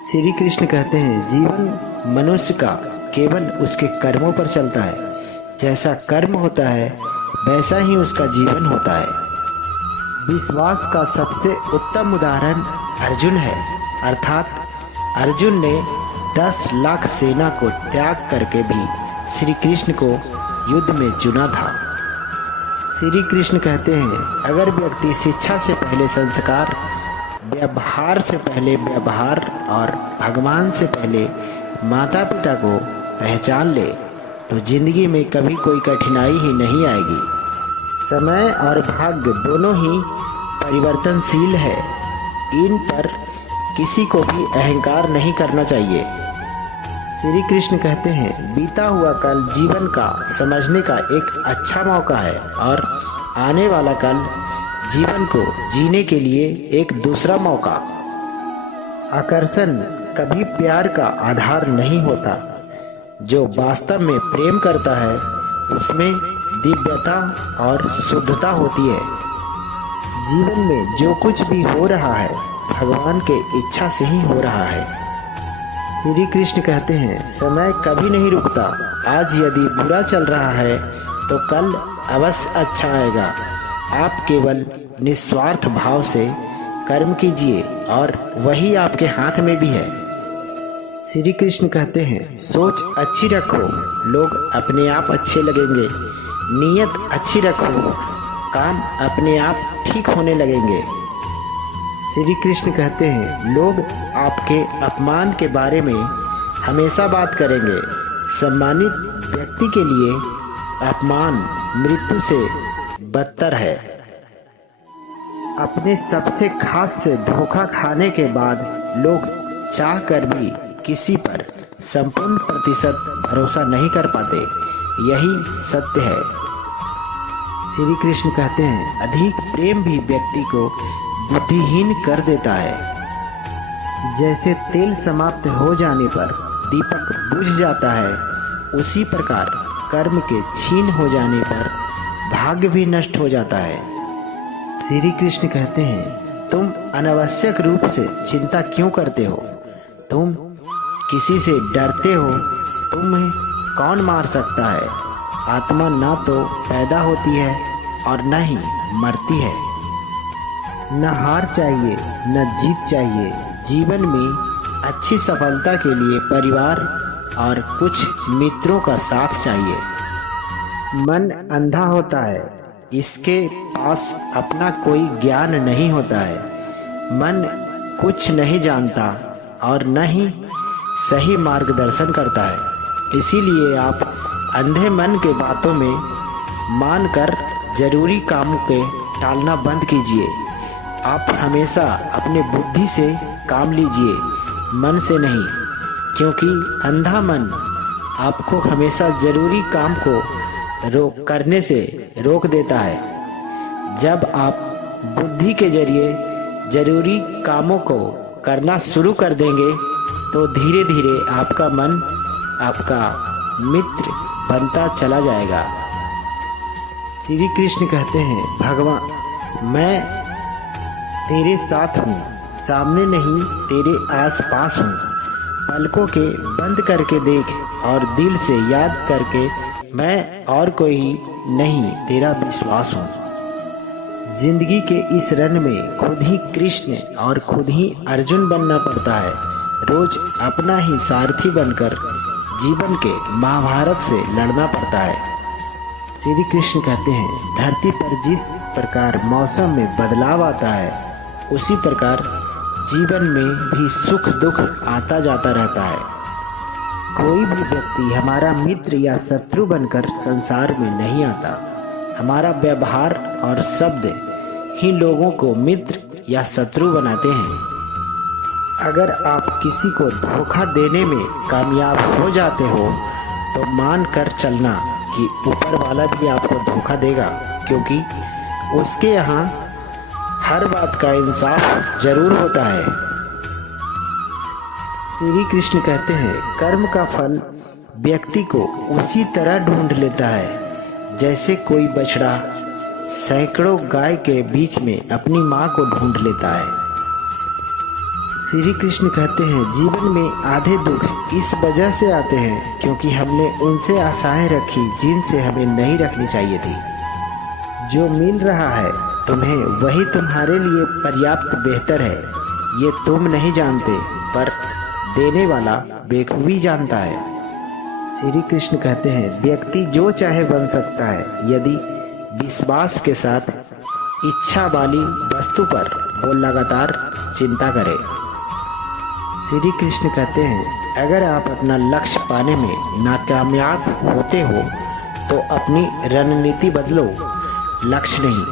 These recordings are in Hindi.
श्री कृष्ण कहते हैं, जीवन मनुष्य का केवल उसके कर्मों पर चलता है। जैसा कर्म होता है वैसा ही उसका जीवन होता है। विश्वास का सबसे उत्तम उदाहरण अर्जुन है। अर्थात अर्जुन ने 10 लाख सेना को त्याग करके भी श्री कृष्ण को युद्ध में चुना था। श्री कृष्ण कहते हैं, अगर व्यक्ति शिक्षा से पहले संस्कार, व्यवहार से पहले व्यवहार और भगवान से पहले माता पिता को पहचान ले तो जिंदगी में कभी कोई कठिनाई ही नहीं आएगी। समय और भाग्य दोनों ही परिवर्तनशील है। इन पर किसी को भी अहंकार नहीं करना चाहिए। श्री कृष्ण कहते हैं, बीता हुआ कल जीवन का समझने का एक अच्छा मौका है और आने वाला कल जीवन को जीने के लिए एक दूसरा मौका। आकर्षण कभी प्यार का आधार नहीं होता। जो वास्तव में प्रेम करता है उसमें दिव्यता और शुद्धता होती है। जीवन में जो कुछ भी हो रहा है भगवान के इच्छा से ही हो रहा है। श्री कृष्ण कहते हैं, समय कभी नहीं रुकता। आज यदि बुरा चल रहा है तो कल अवश्य अच्छा आएगा। आप केवल निस्वार्थ भाव से कर्म कीजिए और वही आपके हाथ में भी है। श्री कृष्ण कहते हैं, सोच अच्छी रखो, लोग अपने आप अच्छे लगेंगे। नीयत अच्छी रखो, काम अपने आप ठीक होने लगेंगे। श्री कृष्ण कहते हैं, लोग आपके अपमान के बारे में हमेशा बात करेंगे। सम्मानित व्यक्ति के लिए अपमान मृत्यु से बदतर है। अपने सबसे खास से धोखा खाने के बाद लोग चाह कर भी किसी पर संपूर्ण प्रतिशत भरोसा नहीं कर पाते। यही सत्य है। श्री कृष्ण कहते हैं, अधिक प्रेम भी व्यक्ति को बुद्धिहीन कर देता है। जैसे तेल समाप्त हो जाने पर दीपक बुझ जाता है, उसी प्रकार कर्म के छीन हो जाने पर भाग्य भी नष्ट हो जाता है। श्री कृष्ण कहते हैं, तुम अनावश्यक रूप से चिंता क्यों करते हो? तुम किसी से डरते हो? तुम्हें कौन मार सकता है? आत्मा ना तो पैदा होती है और न ही मरती है। न हार चाहिए न जीत चाहिए। जीवन में अच्छी सफलता के लिए परिवार और कुछ मित्रों का साथ चाहिए। मन अंधा होता है, इसके पास अपना कोई ज्ञान नहीं होता है। मन कुछ नहीं जानता और न ही सही मार्गदर्शन करता है। इसीलिए आप अंधे मन के बातों में मानकर जरूरी कामों के टालना बंद कीजिए। आप हमेशा अपने बुद्धि से काम लीजिए, मन से नहीं, क्योंकि अंधा मन आपको हमेशा जरूरी काम को करने से रोक देता है। जब आप बुद्धि के जरिए जरूरी कामों को करना शुरू कर देंगे तो धीरे धीरे आपका मन आपका मित्र बनता चला जाएगा। श्री कृष्ण कहते हैं, भगवान मैं तेरे साथ हूँ, सामने नहीं तेरे आस पास हूँ। पलकों के बंद करके देख और दिल से याद करके मैं और कोई नहीं तेरा विश्वास हूँ। जिंदगी के इस रण में खुद ही कृष्ण और खुद ही अर्जुन बनना पड़ता है। रोज अपना ही सारथी बनकर जीवन के महाभारत से लड़ना पड़ता है। श्री कृष्ण कहते हैं, धरती पर जिस प्रकार मौसम में बदलाव आता है उसी प्रकार जीवन में भी सुख दुख आता जाता रहता है। कोई भी व्यक्ति हमारा मित्र या शत्रु बनकर संसार में नहीं आता। हमारा व्यवहार और शब्द ही लोगों को मित्र या शत्रु बनाते हैं। अगर आप किसी को धोखा देने में कामयाब हो जाते हो तो मान कर चलना कि ऊपर वाला भी आपको धोखा देगा, क्योंकि उसके यहाँ हर बात का इंसाफ जरूर होता है। श्री कृष्ण कहते हैं, कर्म का फल व्यक्ति को उसी तरह ढूंढ लेता है जैसे कोई बछड़ा सैकड़ों गाय के बीच में अपनी माँ को ढूंढ लेता है। श्री कृष्ण कहते हैं, जीवन में आधे दुख इस वजह से आते हैं क्योंकि हमने उनसे आशाएं रखी जिनसे हमें नहीं रखनी चाहिए थी। जो मिल रहा है तुम्हें वही तुम्हारे लिए पर्याप्त बेहतर है, ये तुम नहीं जानते पर देने वाला बेखूबी जानता है। श्री कृष्ण कहते हैं, व्यक्ति जो चाहे बन सकता है यदि विश्वास के साथ इच्छा वाली वस्तु पर वो लगातार चिंता करे। श्री कृष्ण कहते हैं, अगर आप अपना लक्ष्य पाने में नाकामयाब होते हो तो अपनी रणनीति बदलो, लक्ष्य नहीं।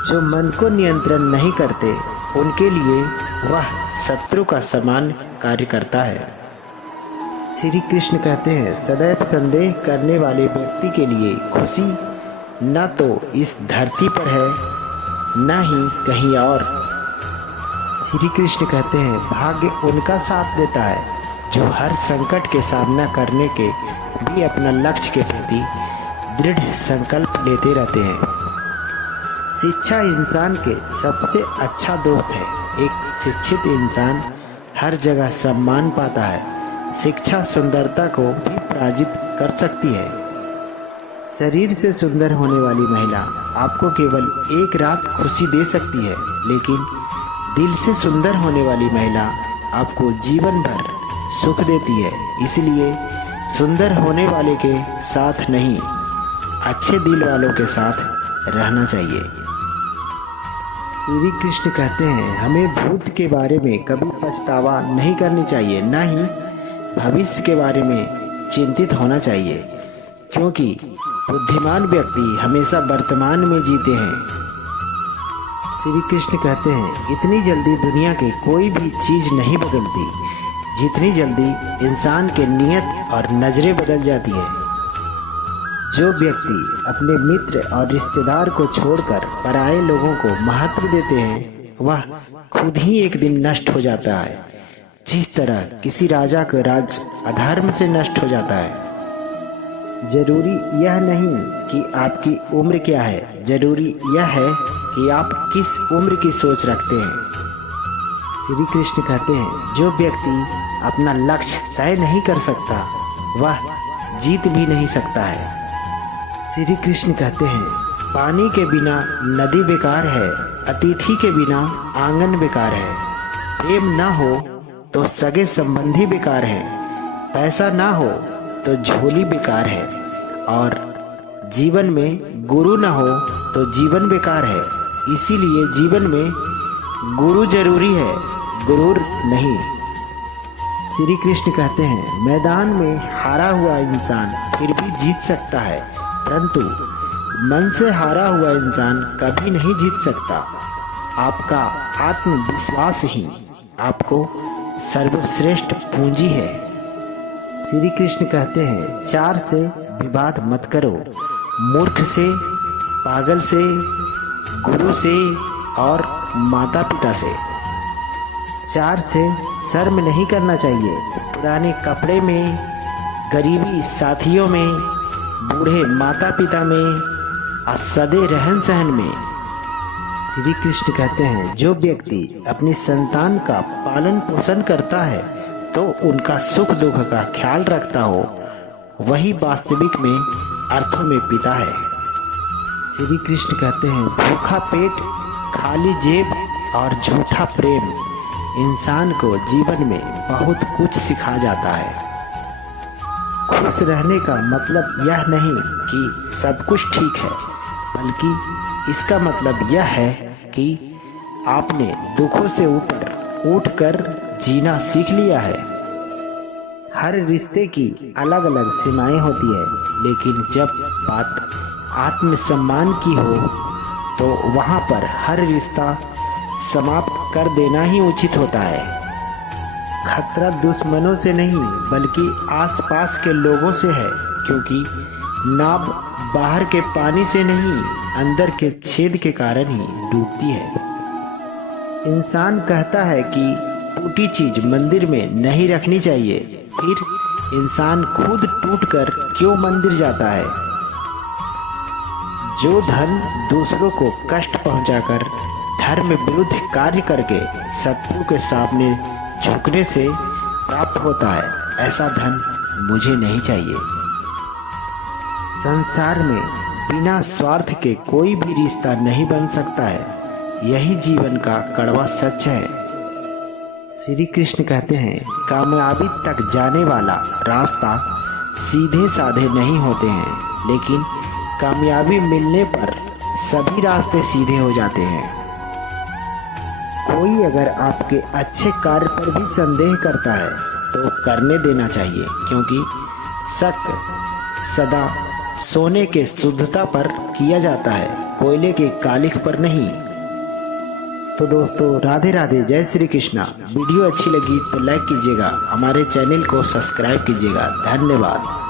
जो मन को नियंत्रण नहीं करते उनके लिए वह शत्रु का समान कार्य करता है। श्री कृष्ण कहते हैं, सदैव संदेह करने वाले व्यक्ति के लिए खुशी न तो इस धरती पर है न ही कहीं और। श्री कृष्ण कहते हैं, भाग्य उनका साथ देता है जो हर संकट के सामना करने के भी अपना लक्ष्य के प्रति दृढ़ संकल्प लेते रहते हैं। शिक्षा इंसान के सबसे अच्छा दोस्त है। एक शिक्षित इंसान हर जगह सम्मान पाता है। शिक्षा सुंदरता को भी पराजित कर सकती है। शरीर से सुंदर होने वाली महिला आपको केवल एक रात खुशी दे सकती है, लेकिन दिल से सुंदर होने वाली महिला आपको जीवन भर सुख देती है। इसलिए सुंदर होने वाले के साथ नहीं, अच्छे दिल वालों के साथ रहना चाहिए। श्री कृष्ण कहते हैं, हमें भूत के बारे में कभी पछतावा नहीं करनी चाहिए, न ही भविष्य के बारे में चिंतित होना चाहिए, क्योंकि बुद्धिमान व्यक्ति हमेशा वर्तमान में जीते हैं। श्री कृष्ण कहते हैं, इतनी जल्दी दुनिया की कोई भी चीज़ नहीं बदलती जितनी जल्दी इंसान के नियत और नज़रें बदल जाती है। जो व्यक्ति अपने मित्र और रिश्तेदार को छोड़कर पराये लोगों को महत्व देते हैं वह खुद ही एक दिन नष्ट हो जाता है, जिस तरह किसी राजा का राज अधर्म से नष्ट हो जाता है। जरूरी यह नहीं कि आपकी उम्र क्या है, जरूरी यह है कि आप किस उम्र की सोच रखते हैं। श्री कृष्ण कहते हैं, जो व्यक्ति अपना लक्ष्य तय नहीं कर सकता वह जीत भी नहीं सकता है। श्री कृष्ण कहते हैं, पानी के बिना नदी बेकार है, अतिथि के बिना आंगन बेकार है, प्रेम ना हो तो सगे संबंधी बेकार हैं, पैसा ना हो तो झोली बेकार है, और जीवन में गुरु ना हो तो जीवन बेकार है। इसीलिए जीवन में गुरु जरूरी है, गुरूर नहीं। श्री कृष्ण कहते हैं, मैदान में हारा हुआ इंसान फिर भी जीत सकता है, परंतु मन से हारा हुआ इंसान कभी नहीं जीत सकता। आपका आत्मविश्वास ही आपको सर्वश्रेष्ठ पूंजी है। श्री कृष्ण कहते हैं, चार से विवाद मत करो, मूर्ख से, पागल से, गुरु से और माता पिता से। चार से शर्म नहीं करना चाहिए, पुराने कपड़े में, गरीबी साथियों में, बूढ़े माता पिता में, असदे रहन सहन में। श्री कृष्ण कहते हैं, जो व्यक्ति अपनी संतान का पालन पोषण करता है तो उनका सुख दुख का ख्याल रखता हो, वही वास्तविक में अर्थों में पिता है। श्री कृष्ण कहते हैं, भूखा पेट, खाली जेब और झूठा प्रेम इंसान को जीवन में बहुत कुछ सिखा जाता है। खुश रहने का मतलब यह नहीं कि सब कुछ ठीक है, बल्कि इसका मतलब यह है कि आपने दुखों से ऊपर उठकर जीना सीख लिया है। हर रिश्ते की अलग अलग सीमाएं होती है, लेकिन जब बात आत्मसम्मान की हो तो वहाँ पर हर रिश्ता समाप्त कर देना ही उचित होता है। खतरा दुश्मनों से नहीं बल्कि आसपास के लोगों से है, क्योंकि नाव बाहर के पानी से नहीं अंदर के छेद के कारण ही डूबती है। इंसान कहता है कि टूटी चीज मंदिर में नहीं रखनी चाहिए, फिर इंसान खुद टूटकर क्यों मंदिर जाता है। जो धन दूसरों को कष्ट पहुंचाकर धर्म धर्म विरुद्ध कार्य करके शत्रु के सामने झुकने से प्राप्त होता है। ऐसा धन मुझे नहीं चाहिए। संसार में बिना स्वार्थ के कोई भी रिश्ता नहीं बन सकता है। यही जीवन का कड़वा सच है। श्री कृष्ण कहते हैं, कामयाबी तक जाने वाला रास्ता सीधे साधे नहीं होते हैं, लेकिन कामयाबी मिलने पर सभी रास्ते सीधे हो जाते हैं। कोई अगर आपके अच्छे कार्य पर भी संदेह करता है तो करने देना चाहिए, क्योंकि शक सदा सोने के शुद्धता पर किया जाता है, कोयले के कालिख पर नहीं। तो दोस्तों, राधे राधे, जय श्री कृष्णा। वीडियो अच्छी लगी तो लाइक कीजिएगा, हमारे चैनल को सब्सक्राइब कीजिएगा। धन्यवाद।